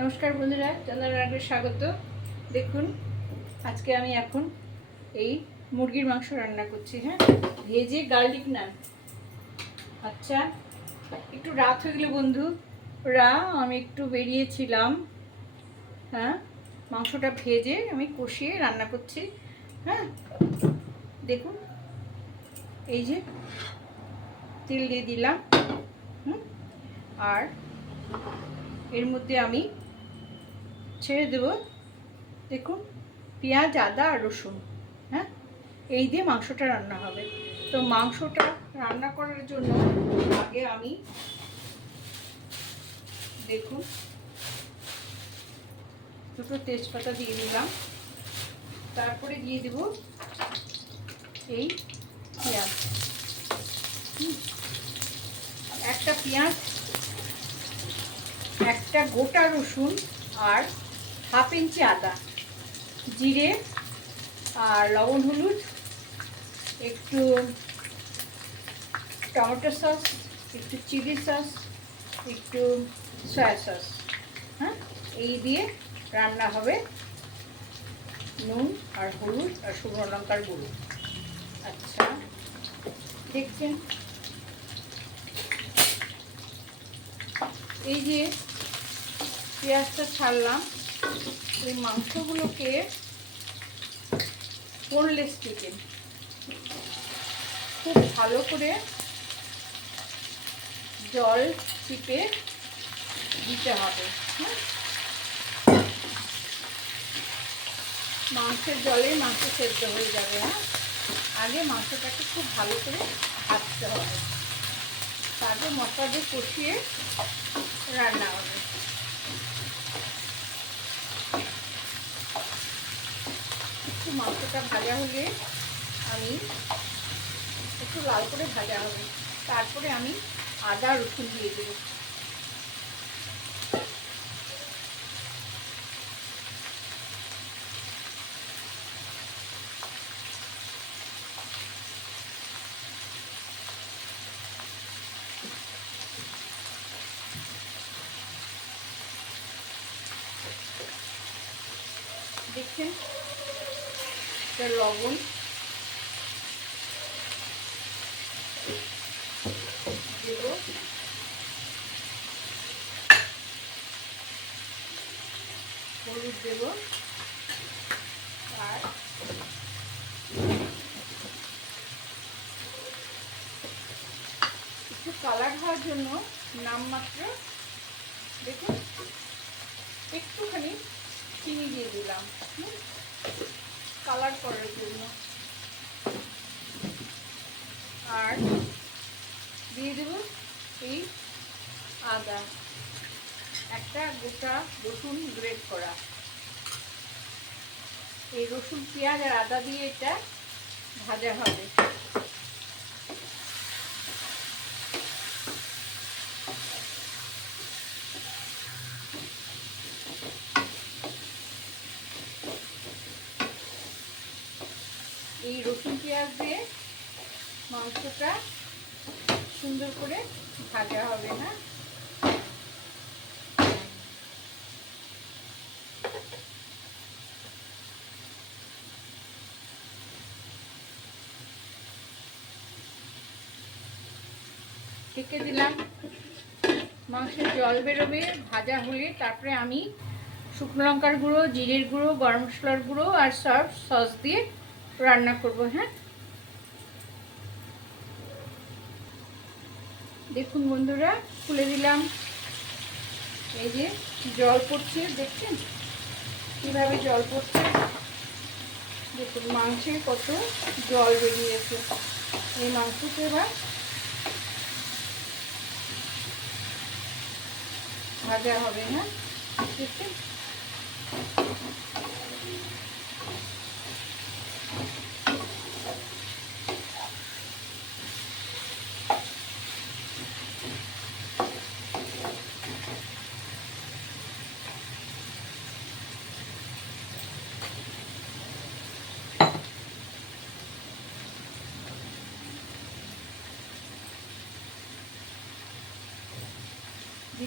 নমস্কার বন্ধুরা চন্দ্র রান্নার স্বাগত। দেখুন, আজকে আমি এখন এই মুরগির মাংস রান্না করছি হ্যাঁ? ভেজে গার্লিক নান। আচ্ছা একটু রাত হয়ে গেলে বন্ধুরা আমি একটু বেরিয়েছিলাম হ্যাঁ? মাংসটা ভেজে আমি কষিয়ে রান্না করছি হ্যাঁ? দেখুন, এই যে তেল দিয়ে দিলাম, হুম? আর এর মধ্যে আমি ছেড়ে দেব। দেখুন, পেঁয়াজ, আদা আর রসুন হ্যাঁ? এই দিয়ে মাংসটা রান্না হবে। তো মাংসটা রান্না করার জন্য আগে আমি দেখুন, দুটো তেজপাতা দিয়ে দিলাম। তারপরে দিয়ে দেব এই পেঁয়াজ। একটা পেঁয়াজ, একটা গোটা রসুন আর হাফ ইঞ্চি আদা, জিরে আর লবণ হলুদ, একটু টমেটো সস, একটু চিলি সস, একটু সয়া সস হ্যাঁ? এই দিয়ে রান্না হবে নুন আর হলুদ আর শুকনো লঙ্কার গুঁড়ো। আচ্ছা দেখছেন? এই যে পেঁয়াজটা ছাড়লাম এই মাংসগুলোকে বোনলেস চিকেন খুব ভালো করে জল চিপে দিতে হবে হ্যাঁ? মাংসের জলে মাংস সেদ্ধ হয়ে যাবে হ্যাঁ? আগে মাংসটাকে খুব ভালো করে ভাজতে হবে। তারপর মশলা দিয়ে কষিয়ে রান্না হবে একটু মাংসটা ভাজা হলে আমি একটু লাল করে ভাজা হবে। তারপরে আমি আদা, রসুন দিয়ে দেবো। দেখছেন? এটা লবণ। দেব হলুদ দেব। আর একটু কালার হওয়ার জন্য নামমাত্র দেখুন, একটুখানি চিনি দিয়ে দিলাম। কালার করার জন্য। আর দিয়ে দেব এই আদা। একটা, গোটা রসুন গ্রেট করা। এই রসুন, পেঁয়াজ আর আদা দিয়ে এটা ভাজা হবে। এই রসুন পেঁয়াজ দিয়ে মাংসটা সুন্দর করে ভাজা হবে না? ঢেকে দিলাম। মাংসের জল বেরোবে, ভাজা হলে তারপরে আমি শুকনো লঙ্কার গুঁড়ো, জিরের গুঁড়ো, গরম মশলার গুঁড়ো আর সব সস দিয়ে রান্না করব হ্যাঁ? দেখুন বন্ধুরা, খুলে দিলাম। এই যে জল পড়ছে, দেখছেন? কীভাবে জল পড়ছে? দেখুন, মাংসে কত জল বেরিয়েছে। এই মাংসকে এবার ভাজা হবে হ্যাঁ? দেখছেন?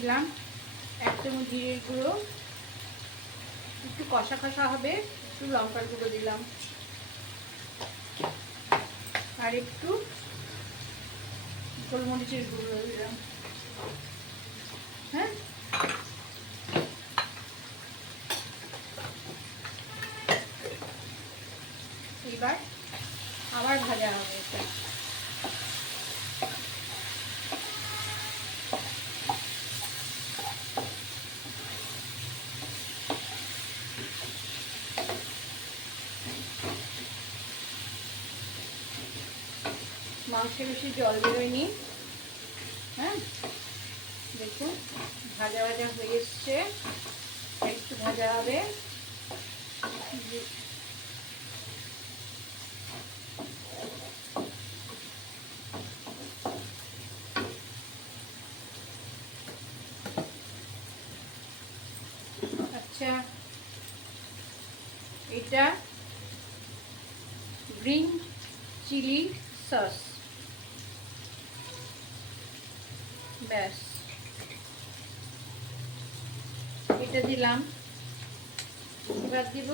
দিলাম। এক চামচ জিরের গুঁড়ো। একটু কষা কষা হবে, একটু লঙ্কার গুঁড়ো দিলাম। আর একটু গোলমরিচের গুঁড়ো দিলাম। হ্যাঁ এবার আবার ভাজা হবে এটা মাংসে বেশি জল বেরোয়নি। হ্যাঁ দেখুন, ভাজা ভাজা হয়ে এসছে। একটু ভাজা হবে। আচ্ছা এটা গ্রিন চিলি সস। ব্যাস। এটা দিলাম। এবার দিব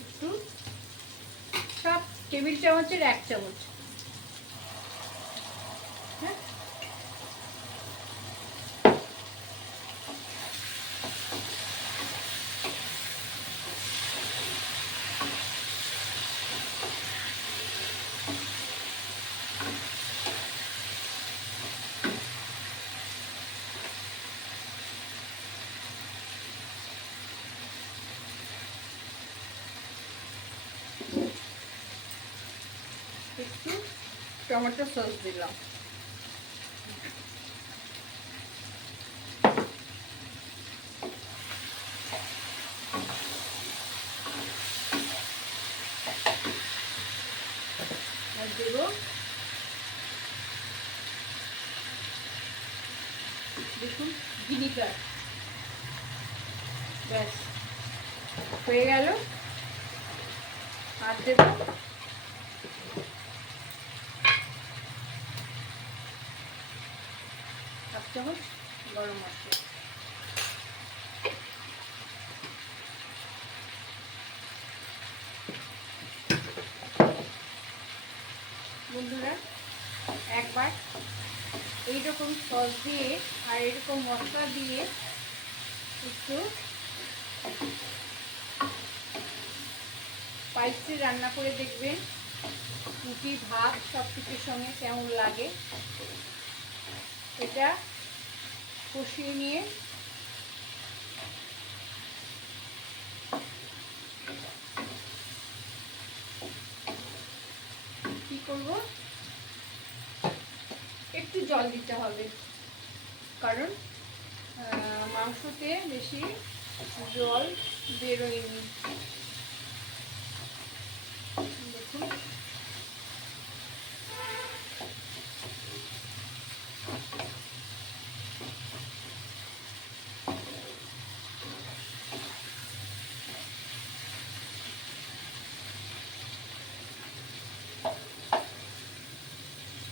একটু সব টেবিল চামচের এক চামচ হ্যাঁ একটু টমেটো সস দিলাম। দেব দেখুন ভিনিগার ব্যাস হয়ে গেল। আর দেবো চামচ গরম মশলা বন্ধুরা, একবার এইরকম সস দিয়ে আর এরকম মশলা দিয়ে একটু স্পাইসি রান্না করে দেখবেন। রুটি, ভাত সব কিছুর সঙ্গে কেমন লাগে। এটা কষিয়ে নিয়ে কি করব? একটু জল দিতে হবে কারণ মাংসতে বেশি জল বেরোয়নি দেখুন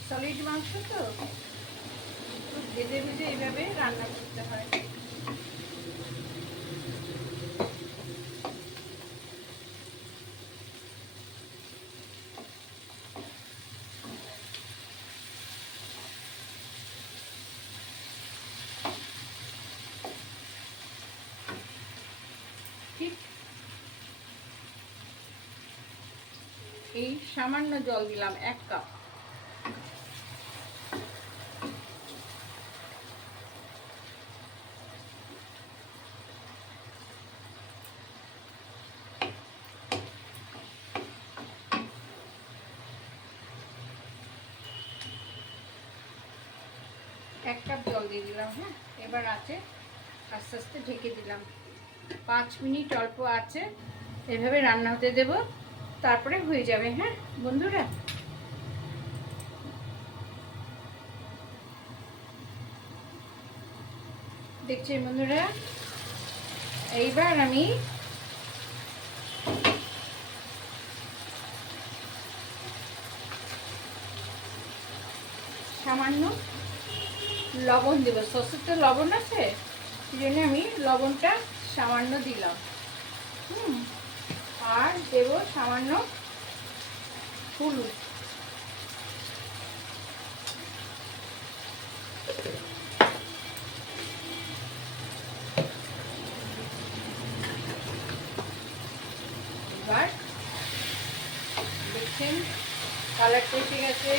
সলিড মাংস তো? ভেজে ভেজে এইভাবে রান্না করতে হয়। ঠিক। এই সামান্য জল দিলাম, এক কাপ। এক কাপ জল দিয়ে দিলাম হ্যাঁ? এবার আছে, আস্তে আস্তে ঢেকে দিলাম। পাঁচ মিনিট অল্প আছে, এভাবে রান্না হতে দেব, তারপরে হয়ে যাবে হ্যাঁ? বন্ধুরা? দেখছি বন্ধুরা? এইবার আমি সামান্য লবণ দেবো। সসের তো লবণ আছে, সেই জন্য আমি লবণটা সামান্য দিলাম। হুম, আর দেব সামান্য হলুদ। এবার দেখছেন কালারটা এসে গেছে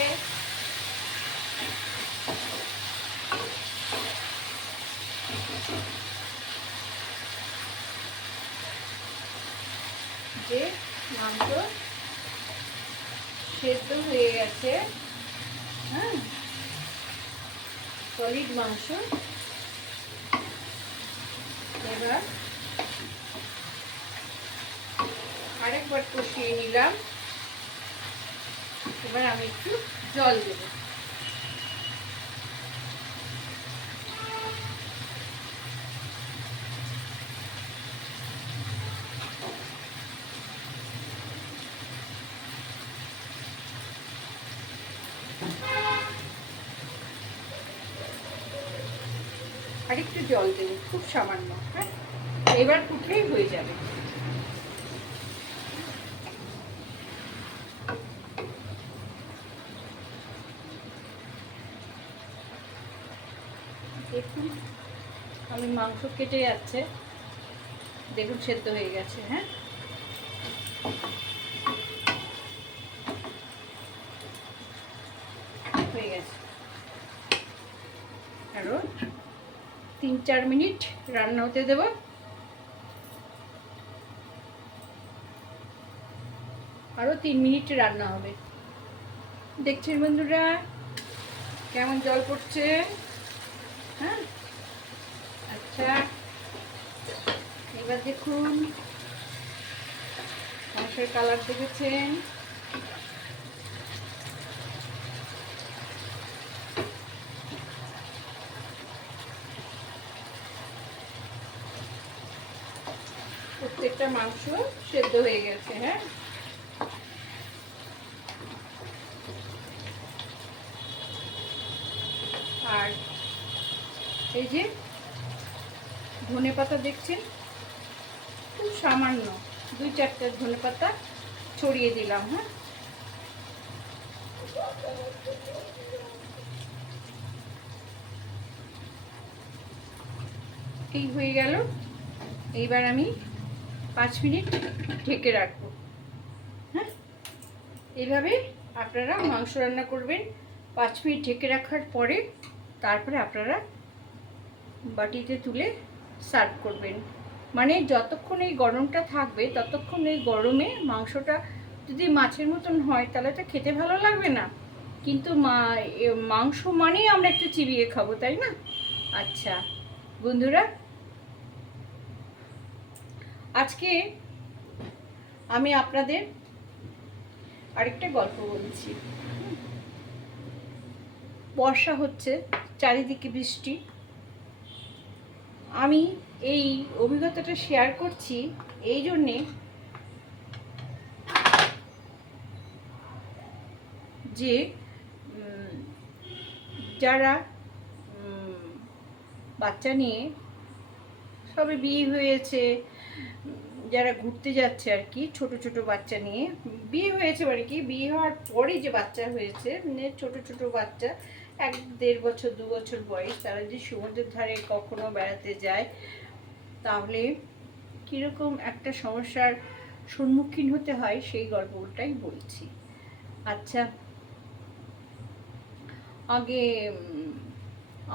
যে মাংস সেদ্ধ হয়ে গেছে হ্যাঁ সলিড মাংস। এবার আরেকবার কষিয়ে নিলাম। এবার আমি একটু জল দেব। আরেকটু জল দেব, খুব সামান্য হ্যাঁ? এবার ফুটলেই হয়ে যাবে। দেখুন, আমি মাংস কেটে যাচ্ছে। দেখুন, সেদ্ধ হয়ে গেছে হ্যাঁ? হয়ে গেছে। আরও তিন চার মিনিট রান্না হতে দেব। আরও তিন মিনিট রান্না হবে। দেখছেন বন্ধুরা, কেমন জল পড়ছে? হ্যাঁ? আচ্ছা এবার দেখুন মাংসের কালার দেখেছেন? প্রত্যেকটা মাংস সেদ্ধ হয়ে গেছে হ্যাঁ? আর এই যে ধনে পাতা দেখছেন? খুব সামান্য, দুই চারটে ধনে পাতা ছড়িয়ে দিলাম হ্যাঁ? এই হয়ে গেল। এইবার আমি পাঁচ মিনিট ঢেকে রাখব। হ্যাঁ? এইভাবে আপনারা মাংস রান্না করবেন। পাঁচ মিনিট ঢেকে রাখার পরে তারপরে আপনারা বাটিতে তুলে সার্ভ করবেন। মানে যতক্ষণ এই গরমটা থাকবে, ততক্ষণ এই গরমে মাংসটা যদি মাছের মতন হয়, তাহলে তো খেতে ভালো লাগবে না। কিন্তু মা মাংস মানেই আমরা একটু চিবিয়ে খাব, তাই না? আচ্ছা বন্ধুরা আজকে আমি আপনাদের আরেকটা গল্প বলছি। বর্ষা হচ্ছে, চারিদিকে বৃষ্টি। আমি এই অভিজ্ঞতাটা শেয়ার করছি এই জন্যে যে যারা বাচ্চা নিয়ে সবে বিয়ে হয়েছে যারা ঘুরতে যাচ্ছে আর কি, ছোট ছোট বাচ্চা নিয়ে। বিয়ে হয়েছে মানে কি, বিয়ে হওয়ার পরে যে বাচ্চা হয়েছে মানে ছোট ছোট বাচ্চা, এক দেড় বছর, দু বছর বয়স, তারা যে সমুদ্রের ধারে কখনো বেড়াতে যায়, তাহলে কীরকম একটা সমস্যার সম্মুখীন হতে হয় সেই গল্পটাই বলছি। আচ্ছা আগে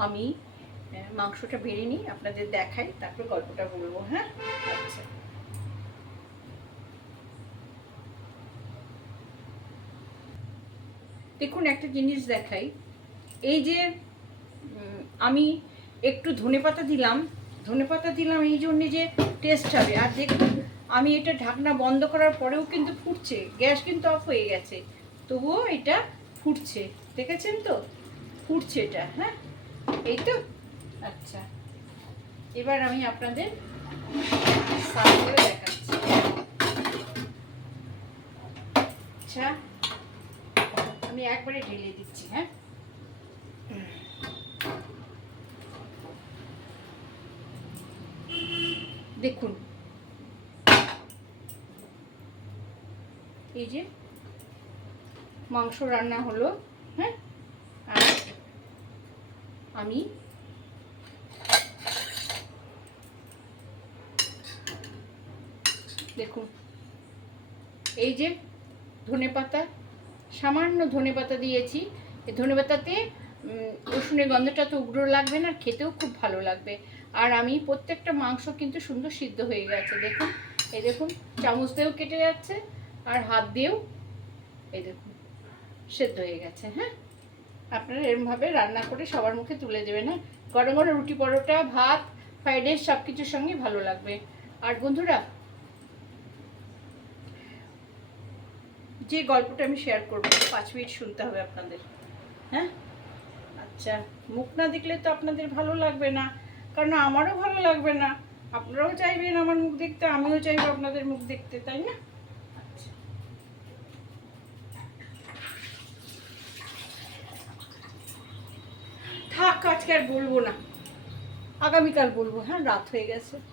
আমি মাংসটা বেড়ে নিই, আপনাদের দেখাই, তারপর গল্পটা বলব হ্যাঁ? আচ্ছা। দেখুন, একটা জিনিস দেখাই। এই যে আমি একটু ধনেপাতা দিলাম ধনেপাতা দিলাম এই জন্যে যে টেস্ট হবে। আর দেখুন, আমি এটা ঢাকনা বন্ধ করার পরেও কিন্তু ফুটছে, গ্যাস কিন্তু অফ হয়ে গেছে। তবুও এটা ফুটছে, দেখেছেন তো? ফুটছে এটা হ্যাঁ? এই তো আচ্ছা। এবার আমি আপনাদের সার্ভ দেখাচ্ছি। আচ্ছা আমি একবারে ঢেলে দিচ্ছি হ্যাঁ? দেখুন। এই যে মাংস রান্না হলো হ্যাঁ? আর আমি দেখুন। এই যে ধনে পাতা, সামান্য ধনে পাতা দিয়েছি। এই ধনে পাতাতে রসুনের গন্ধটা তো উগ্র লাগবে না, খেতেও খুব ভালো লাগবে। আর আমি প্রত্যেকটা মাংস কিন্তু সুন্দর সিদ্ধ হয়ে গেছে, দেখুন। এই দেখুন, চামচ দিয়েও কেটে যাচ্ছে, আর হাত দিয়েও এই দেখুন, সেদ্ধ হয়ে গেছে হ্যাঁ? আপনারা এরমভাবে রান্না করে সবার মুখে তুলে দেবেন হ্যাঁ? গরম গরম রুটি পরোটা, ভাত, ফ্রাইড রাইস সব কিছুর সঙ্গে ভালো লাগবে। আর বন্ধুরা যে গল্পটা আমি শেয়ার করব, পাঁচ মিনিট শুনতে হবে আপনাদের। হ্যাঁ? আচ্ছা মুখ না দেখলে তো আপনাদের ভালো লাগবে না। কারণ আমারও ভালো লাগবে না। আপনারাও চাইবেন আমার মুখ দেখতে, আমিও চাইব আপনাদের মুখ দেখতে, তাই না? আচ্ছা। থাক, আজকে আর বলব না। আগামীকাল বলব হ্যাঁ? রাত হয়ে গেছে।